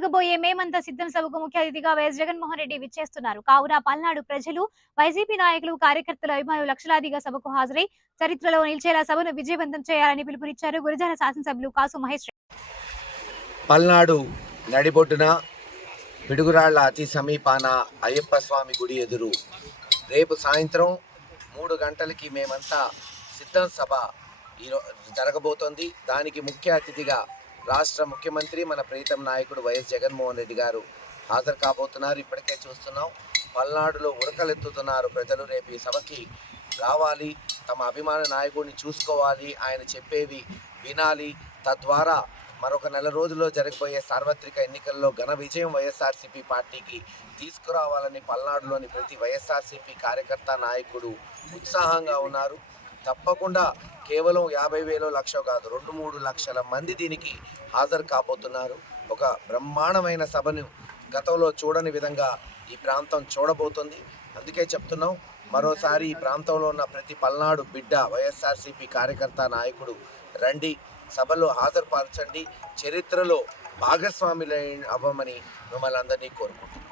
జరగబోయే మేమంతా సిద్ధం సభకు ముఖ్య అతిథిగా వైఎస్ జగన్మోహన్ రెడ్డి విచ్చేస్తున్నారు. కావున పల్నాడు ప్రజలు, వైసీపీ నాయకులు, కార్యకర్తలు, అభిమానులు లక్షలాదిగా సభకు హాజరై చరిత్రలో నిలిచేలా సభను విజయవంతం చేయాలని పిలుపునిచ్చారు గురజాల శాసనసభ్యులు కాసు మహేష్. పల్నాడు నడిబొడ్డున పిడుగురాళ్ల అతి సమీపాన అయ్యప్ప స్వామి గుడి ఎదురు రేపు సాయంత్రం 3 గంటలకి మేమంతా సిద్ధం సభ జరగబోతోంది. దానికి ముఖ్య అతిథిగా రాష్ట్ర ముఖ్యమంత్రి మన ప్రీతం నాయకుడు వైఎస్ జగన్మోహన్ రెడ్డి గారు హాజరు కాబోతున్నారు. ఇప్పటికే చూస్తున్నాం, పల్నాడులో ఉరకలెత్తుతున్నారు ప్రజలు. రేపు ఈ సభకి రావాలి, తమ అభిమాన నాయకుడిని చూసుకోవాలి, ఆయన చెప్పేవి వినాలి. తద్వారా మరొక నెల రోజుల్లో జరగబోయే సార్వత్రిక ఎన్నికల్లో ఘన విజయం వైఎస్ఆర్సీపీ పార్టీకి తీసుకురావాలని పల్నాడులోని ప్రతి వైఎస్ఆర్సీపీ కార్యకర్త, నాయకుడు ఉత్సాహంగా ఉన్నారు. తప్పకుండా కేవలం 50,000 లక్ష కాదు, 2-3 లక్షల మంది దీనికి హాజరు కాబోతున్నారు. ఒక బ్రహ్మాండమైన సభను గతంలో చూడని విధంగా ఈ ప్రాంతం చూడబోతుంది. అందుకే చెప్తున్నాం, మరోసారి ఈ ప్రాంతంలో ఉన్న ప్రతి పల్నాడు బిడ్డ, వైఎస్ఆర్సీపీ కార్యకర్త, నాయకుడు రండి, సభలో హాజరుపరచండి, చరిత్రలో భాగస్వాములు అవ్వమని మిమ్మల్ని అందరినీ కోరుకుంటున్నాం.